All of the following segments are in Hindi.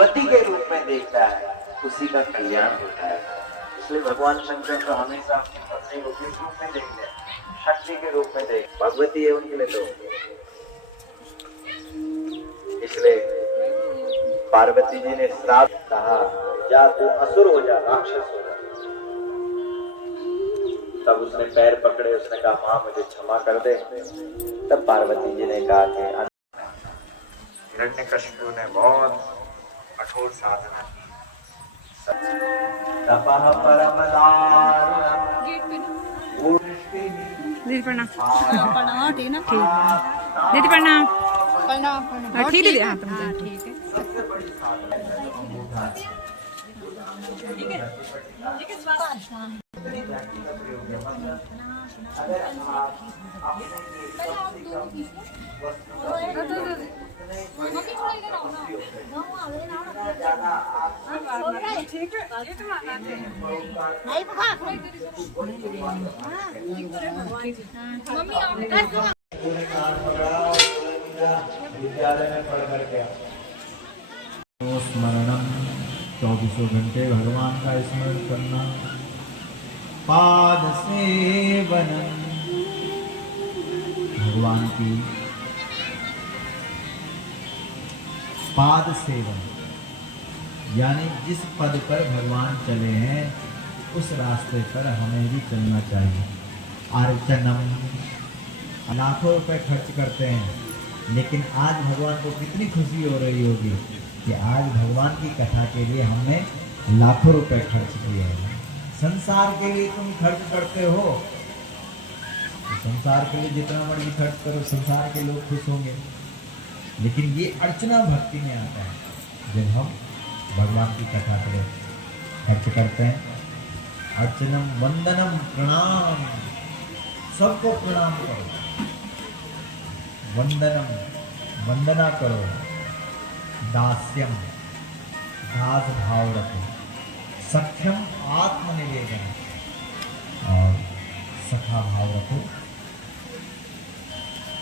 भगवती के रूप में देखता है उसी का कल्याण होता है। इसलिए भगवान शंकर तो हमेशा अपनी पत्नी को किस रूप में देखते हैं? शक्ति के रूप में देख, भगवती है उनके लिए तो। इसलिए पार्वती जी ने श्राप कहा, या तू असुर हो जा, राक्षस हो जा। तब उसने पैर पकड़े, उसने कहा मां मुझे क्षमा कर दे। तब पार्वती जी ने कहा कि हिरण्यकशिपु ने बहुत कठोर साधना की, तपः परम दारुणम्। दीदी प्रणाम। प्रणाम ठीक ना? ठीक है दीदी प्रणाम। प्रणाम ठीक है। हाँ तुम ठीक है। विद्यालय में पढ़ करके स्मरणम 24 घंटे भगवान का स्मरण करना, पाद सेवनम भगवान की पाद सेवन, यानी जिस पद पर भगवान चले हैं उस रास्ते पर हमें भी चलना चाहिए। अर्चनम, लाखों रुपए खर्च करते हैं, लेकिन आज भगवान को कितनी खुशी हो रही होगी कि आज भगवान की कथा के लिए हमने लाखों रुपए खर्च किए हैं। संसार के लिए तुम खर्च करते हो तो संसार के लिए जितना मर्जी खर्च करो, संसार के लोग खुश होंगे, लेकिन ये अर्चना भक्ति में आता है जब हम भगवान की कथा पर खर्च करते हैं। अर्चनम, वंदनम, प्रणाम, सबको प्रणाम करो, वंदनम, वंदना करो, दास्यम, दास भाव रखो, सख्यम, आत्मनिवेदन और सखा भाव रखो,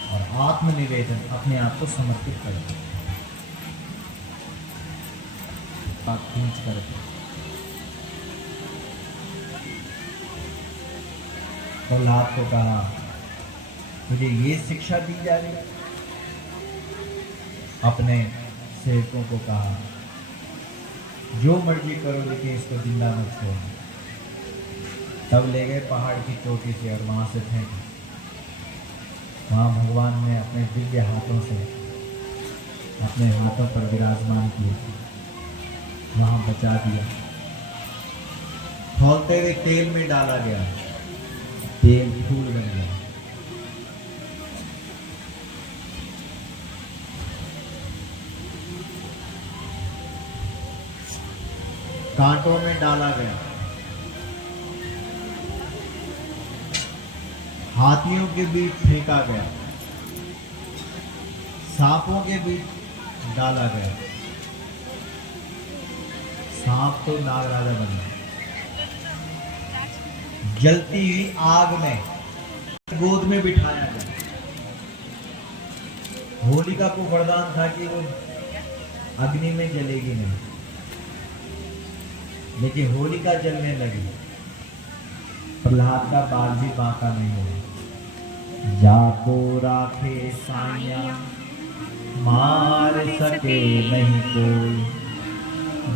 और आत्मनिवेदन, अपने आप को समर्पित करो, बात खींच कर। प्रहलाद को कहा मुझे ये शिक्षा दी जा रही। अपने सेवकों को कहा जो मर्जी करो लेकिन इसको जिंदा मत छोड़ो। तब ले गए पहाड़ की चोटी से और वहां से फेंके। वहां भगवान ने अपने दिव्य हाथों से अपने हाथों पर विराजमान किए, वहां बचा दिया। खौलते हुए तेल में डाला गया, तेल फूल बन गया। कांटों में डाला गया, हाथियों के बीच फेंका गया, सांपों के बीच डाला गया। सांप तो नागराजा बन गया। जलती हुई आग में गोद में बिठाया गया। होलिका को वरदान था कि वो अग्नि में जलेगी नहीं, लेकिन होलिका जलने लगी। प्रहलाद का बाल भी बांका नहीं हुआ। जाको राखे साया मार सके नहीं कोई,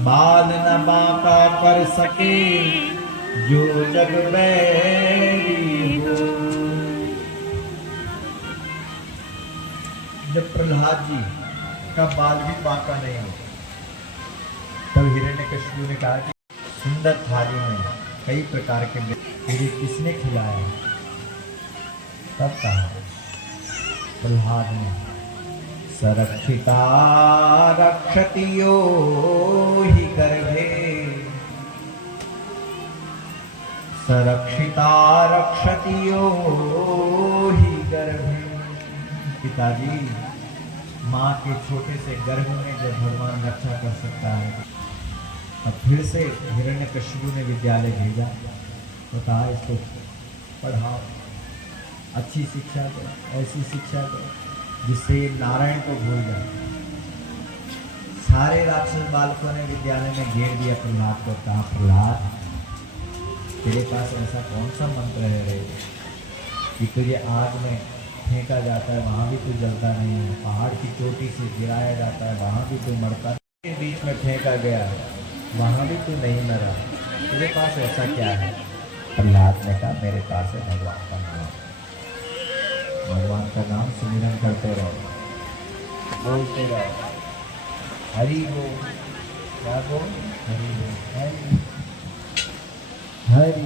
बाल न बांका कर सके जो जग बैरी हो। जब प्रहलाद जी का बाल भी बांका नहीं हो, तब हिरण्यकशिपु ने कहा कि सुंदर थाली में कई प्रकार के मुझे किसने खिलाया? तब कहा प्रहलाद ने, सरक्षिता रक्षति यो हि गर्भे, सरक्षिता रक्षति यो हि गर्भे। पिताजी, माँ के छोटे से गर्भ में जब भगवान रक्षा कर सकता है, अब फिर से हिरण्यकशिपु ने विद्यालय भेजा, तो कहा इसको पढ़ाओ, अच्छी शिक्षा दो, ऐसी शिक्षा दो जिससे नारायण को भूल जाए। सारे राक्षस बालकों ने विद्यालय में घेर दिया प्रहलाद को। कहा, प्रहलाद तेरे पास ऐसा कौन सा मंत्र है रे कि तुझे आग में फेंका जाता है वहां भी तू जलता नहीं है, पहाड़ की चोटी से गिराया जाता है वहां भी तू मरता नहीं, बीच में फेंका गया वहां भी तू नहीं मरा, तेरे पास ऐसा क्या है? प्रहलाद ने कहा, मेरे पास है भगवान का नाम। भगवान का नाम सुमिरन करते रहो, बोलते रहो, हरि बोल। क्या बोल? हरि बोल, हरि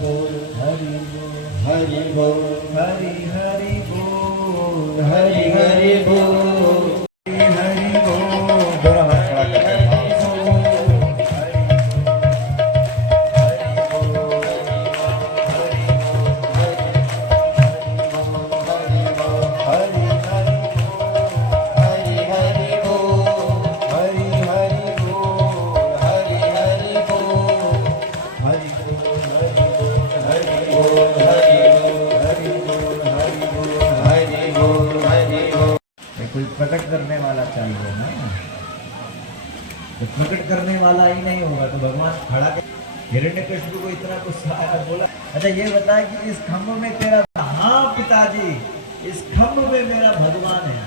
बोल, हरि बोल, हरि बोल, हरि हरि बोल, हरि हरि बोल, हरि बोल। दोनों हाथ खड़ा करके कोई प्रकट करने वाला चाहिए ना, तो प्रकट करने वाला ही नहीं होगा तो भगवान खड़ा के हिरण्यकशिपु को इतना गुस्सा आया, बोला, अच्छा ये बता कि इस खम्भ में तेरा? हाँ पिताजी, इस खम्भ में मेरा भगवान है।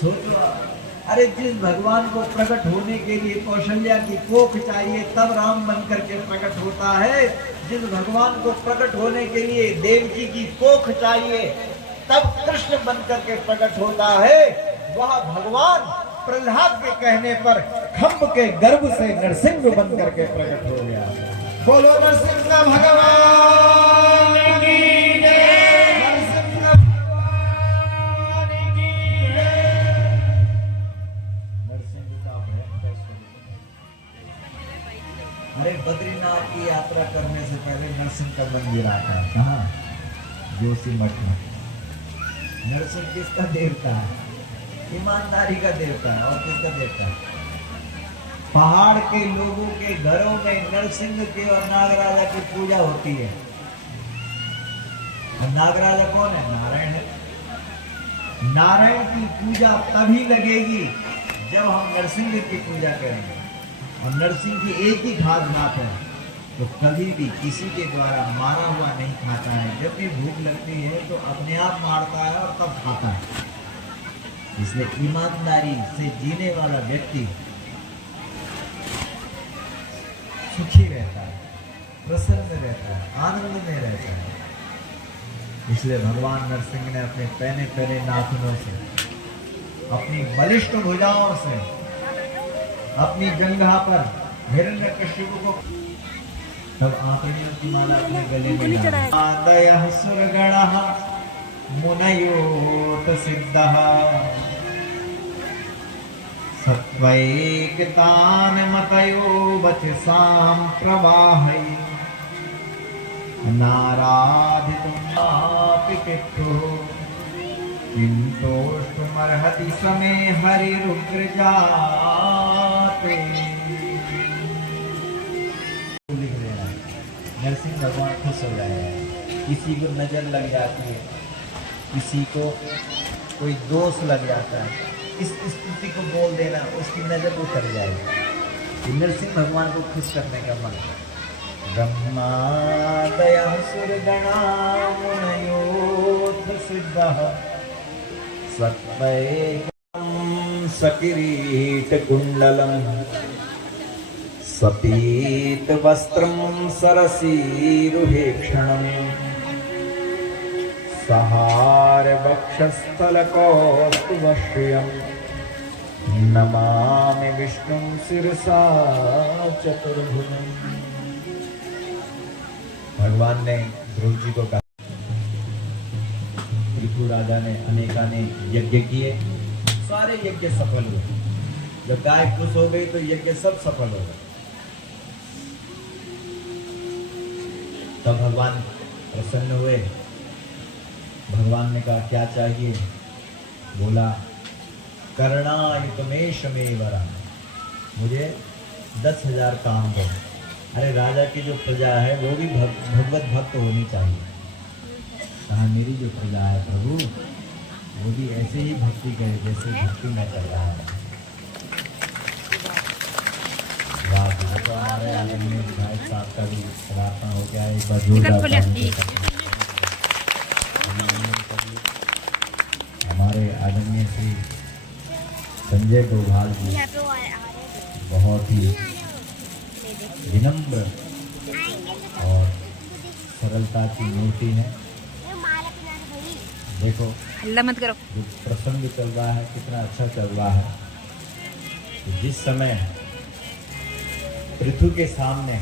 सोचो आप, अरे जिस भगवान को प्रकट होने के लिए कौशल्या की कोख चाहिए तब राम बन करके प्रकट होता है, जिस भगवान को प्रकट होने के लिए देवकी की कोख चाहिए तब कृष्ण बन करके प्रकट होता है, वह भगवान प्रहलाद के कहने पर खम्भ के गर्भ से नरसिंह बन करके प्रकट हो गया। बोलो नरसिंह भगवान की जय, नरसिंह भगवान की जय। नरसिंह का भयंकर स्वरूप। अरे बद्रीनाथ की यात्रा करने से पहले नरसिंह का मंदिर आता है, कहाँ? जोशी मठ में। नरसिंह किसका देवता है? ईमानदारी का देवता है। और किसका देवता है? पहाड़ के लोगों के घरों में नरसिंह के और नागराजा की पूजा होती है। और नागराजा कौन है? नारायण है। नारायण की पूजा तभी लगेगी जब हम नरसिंह की पूजा करेंगे। और नरसिंह की एक ही खास बात है, तो कभी भी किसी के द्वारा मारा हुआ नहीं खाता है। जब भी भूख लगती है तो अपने आप मारता है और तब खाता है। इसलिए ईमानदारी से जीने वाला व्यक्ति सुखी रहता है, प्रसन्न रहता है, आनंद में रहता है। इसलिए भगवान नरसिंह ने अपने पहने पहने नाखूनों से, अपनी बलिष्ठ भुजाओं से, अपनी जंघा पर हिरण्यकशिपु को, तब आंकड़ियों की माला अपने गले में डाला। सुरगणः मुनयोत सिद्धः सत्वैकतान मतयो वचसां प्रवाहै नाराधितुं नापि पितुः किन्तोष्टुमर्हति समे हरिरुग्र जाते। नरसिंह भगवान खुश हो रहे हैं। किसी को नजर लग जाती है, किसी को कोई दोष लग जाता है, इस स्थिति को बोल देना, उसकी नजर उतर जाएगी। नरसिंह भगवान को खुश करने का मन। ब्रह्मादय सुरगणा मुनयोथ सिद्धः सत्वैकं सकिरीट कुंडलम् सपीत वस्त्रं सरसीरुहेक्षणम् सहार वक्षस्थल कौस्तुभश्रियम् नमामि विष्णुं शिरसा चतुर्भुजम्। भगवान ने ध्रुव जी को कहा, त्रिपुर राजा ने अनेकानेक यज्ञ किए, सारे यज्ञ सफल हुए। जब गाय खुश हो गई तो यज्ञ सब सफल हो गए। तब भगवान प्रसन्न हुए। भगवान ने कहा, क्या चाहिए? बोला, कर्णायुतमेशमेव वरम, मुझे 10,000 काम दो। अरे राजा की जो प्रजा है वो भी भगवत भक्त होनी चाहिए। कहा, मेरी जो प्रजा है प्रभु वो भी ऐसे ही भक्ति करे जैसे भक्ति में कर रहा है। हमारे आदरणीय भाई साहब का भी पदार्पण हो गया है। एक बार जोरदार ताली से हमारे आदरणीय श्री संजय डोभाल जी बहुत ही विनम्र और सरलता की मूर्ति है। देखो हल्ला मत करो। जो प्रसंग चल रहा है कितना अच्छा चल रहा है। तो जिस समय पृथ्वी के सामने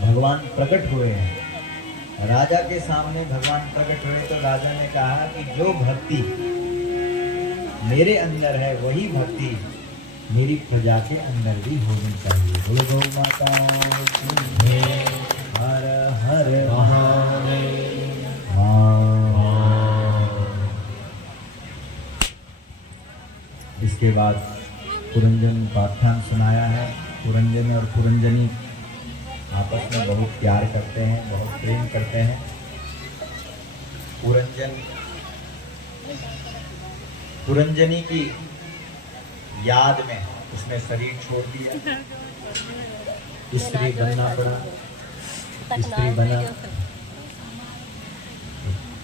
भगवान प्रकट हुए हैं, राजा के सामने भगवान प्रकट हुए, तो राजा ने कहा कि जो भक्ति मेरे अंदर है वही भक्ति मेरी प्रजा के अंदर भी होनी चाहिए। बोलो गौ माता की जय। हर हर महादेव। इसके बाद पुरंजन पाठ्यांश सुनाया है। पुरंजन और पुरंजनी आपस में बहुत प्यार करते हैं, बहुत प्रेम करते हैं। पुरंजनी की याद में उसने शरीर छोड़ दिया, स्त्री बनना पड़ा, स्त्री बना।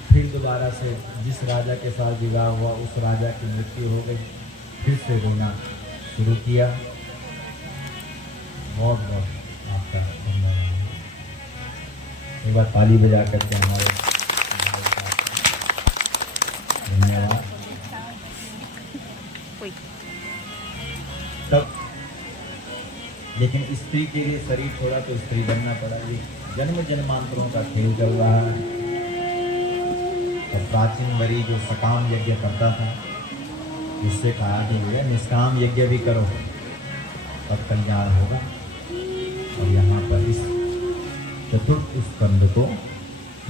फिर दोबारा से जिस राजा के साथ विवाह हुआ उस राजा की मृत्यु हो गई, फिर से रोना शुरू किया। बहुत बहुत आपका धन्यवाद। एक बार ताली बजा करके हमारे धन्यवाद। तब लेकिन स्त्री के लिए शरीर छोड़ा तो स्त्री बनना पड़ा। ये जन्म जन्मांतरों का खेल चल रहा है। और प्राचीन वरी जो सकाम यज्ञ करता था उससे कहा कि ये निष्काम यज्ञ भी करो तब कल्याण होगा। और यहाँ पर इस चतुर्थ स्कंद को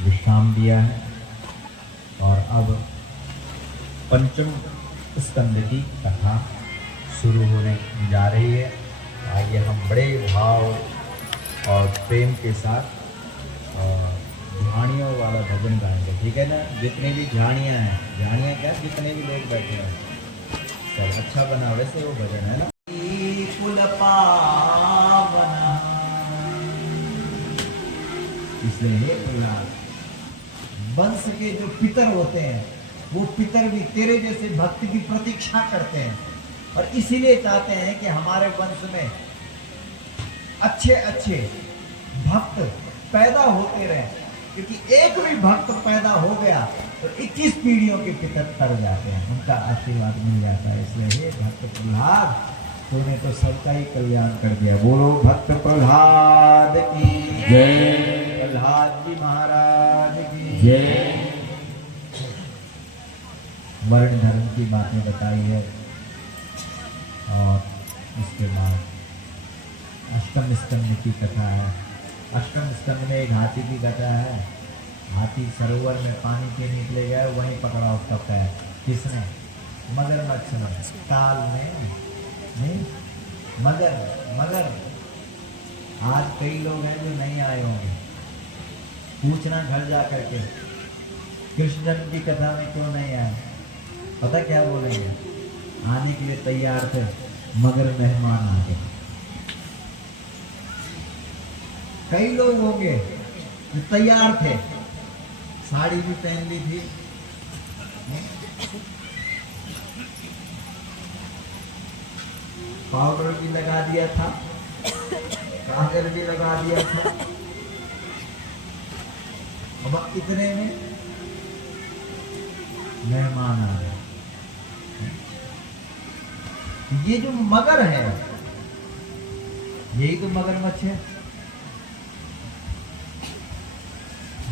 विश्राम दिया है और अब पंचम स्कंद की कथा शुरू होने जा रही है। आइए हम बड़े भाव और प्रेम के साथ झाड़ियों वाला भजन गाएंगे, ठीक है ना। जितने भी झाड़ियाँ हैं, झाड़ियाँ क्या, जितने भी लोग बैठे हैं, सब अच्छा बना वैसे वो भजन है ना। इसलिए वंश के जो पितर होते हैं वो पितर भी तेरे जैसे भक्त की प्रतीक्षा करते हैं और इसीलिए चाहते हैं कि हमारे वंश में अच्छे अच्छे भक्त पैदा होते रहे, क्योंकि एक भी भक्त पैदा हो गया तो 21 पीढ़ियों के पितर तर जाते हैं, उनका आशीर्वाद मिल जाता है। इसलिए हे भक्त प्रहलाद, तूने तो सबका ही कल्याण कर दिया। बोलो भक्त प्रहलाद की जय। प्रहलाद जी महाराज की जय। वर्ण धर्म की बातें बताई है और उसके बाद अष्टम स्कंद की कथा है। अष्टम स्कंद में एक हाथी की कथा है। हाथी सरोवर में पानी पीने निकले गया, वहीं पकड़ा उसका पैर। किसने? मगरमच्छ ने। ताल में नहीं, मगर आज कई लोग हैं जो नहीं आए होंगे, पूछना घर जा करके कृष्ण जन्म की कथा में क्यों नहीं आए। पता क्या बोलेंगे? आने के लिए तैयार थे मगर मेहमान आ गए। कई लोग होंगे जो तैयार थे, साड़ी भी पहन ली थी, पाउडर भी लगा दिया था, काजल भी लगा दिया था। अब इतने में मेहमान आ गए। ये जो मगर है यही तो मगरमच्छ है।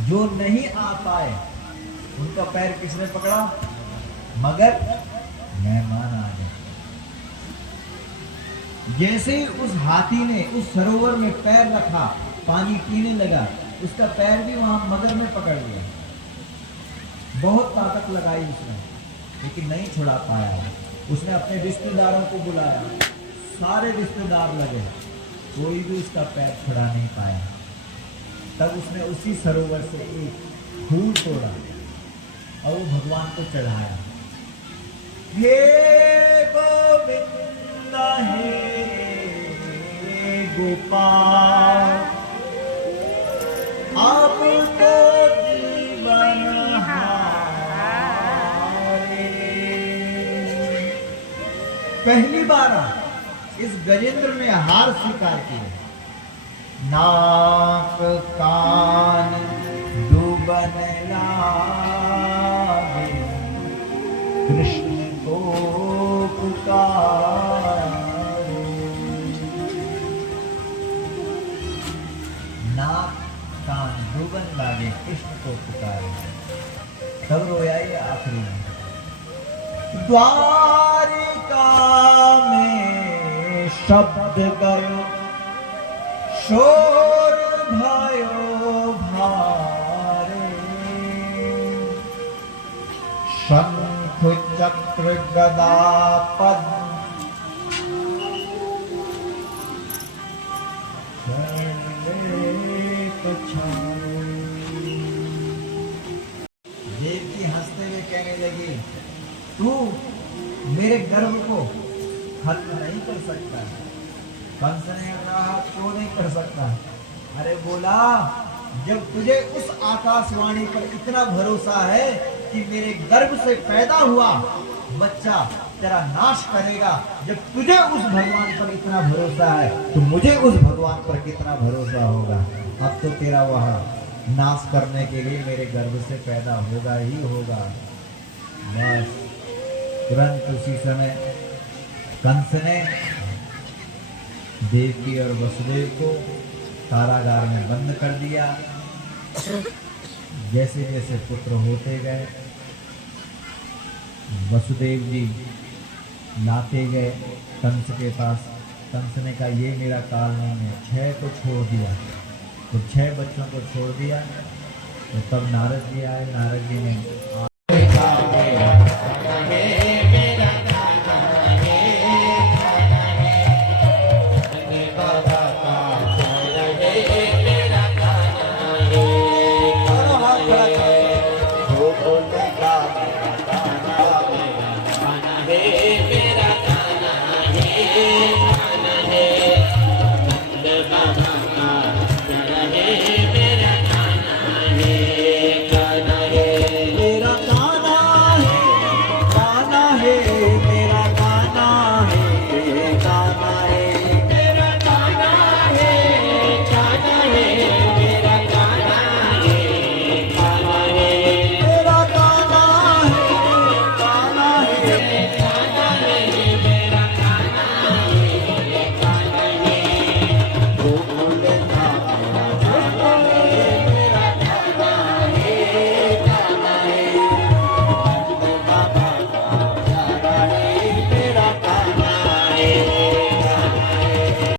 जो नहीं आ पाए उनका पैर किसने पकड़ा? मगर मेहमान आ गए। जैसे ही उस हाथी ने उस सरोवर में पैर रखा, पानी पीने लगा, उसका पैर भी वहां मगर में पकड़ लिया। बहुत ताकत लगाई उसने, लेकिन नहीं छुड़ा पाया। उसने अपने रिश्तेदारों को बुलाया, सारे रिश्तेदार लगे, कोई भी उसका पैर छुड़ा नहीं पाया। तब उसने उसी सरोवर से एक फूल तोड़ा और वो भगवान को चढ़ाया। हे गोविंद हे गोपाल अब तो जीवन हारे। पहली बार इस गजेंद्र ने हार स्वीकार की। नाक कान डूबन लागे कृष्ण को पुकारे। नाक कान डूबन लागे कृष्ण को पुकारे। तब रोया ये आखिरी में। द्वारिका में शब्द करो शोर भयो भारे। शंख चक्र गदा पद्म देवकी हंसते हुए कहने लगी, तू मेरे गर्व को खत्म नहीं कर सकता। कंस ने कहा, क्यों नहीं कर सकता? अरे बोला, जब तुझे उस आकाशवाणी पर इतना भरोसा है कि मेरे गर्भ से पैदा हुआ बच्चा तेरा नाश करेगा, जब तुझे उस भगवान पर इतना भरोसा है तो मुझे उस भगवान पर कितना भरोसा होगा। अब तो तेरा वह नाश करने के लिए मेरे गर्भ से पैदा होगा ही होगा। बस तुरंत उसी समय कंस ने देवकी और वसुदेव को कारागार में बंद कर दिया। जैसे जैसे पुत्र होते गए वसुदेव जी लाते गए कंस के पास। कंस ने कहा, ये मेरा काल नहीं है। 6 को छोड़ दिया तो 6 बच्चों को छोड़ दिया। तो तब नारद जी आए। नारद जी ने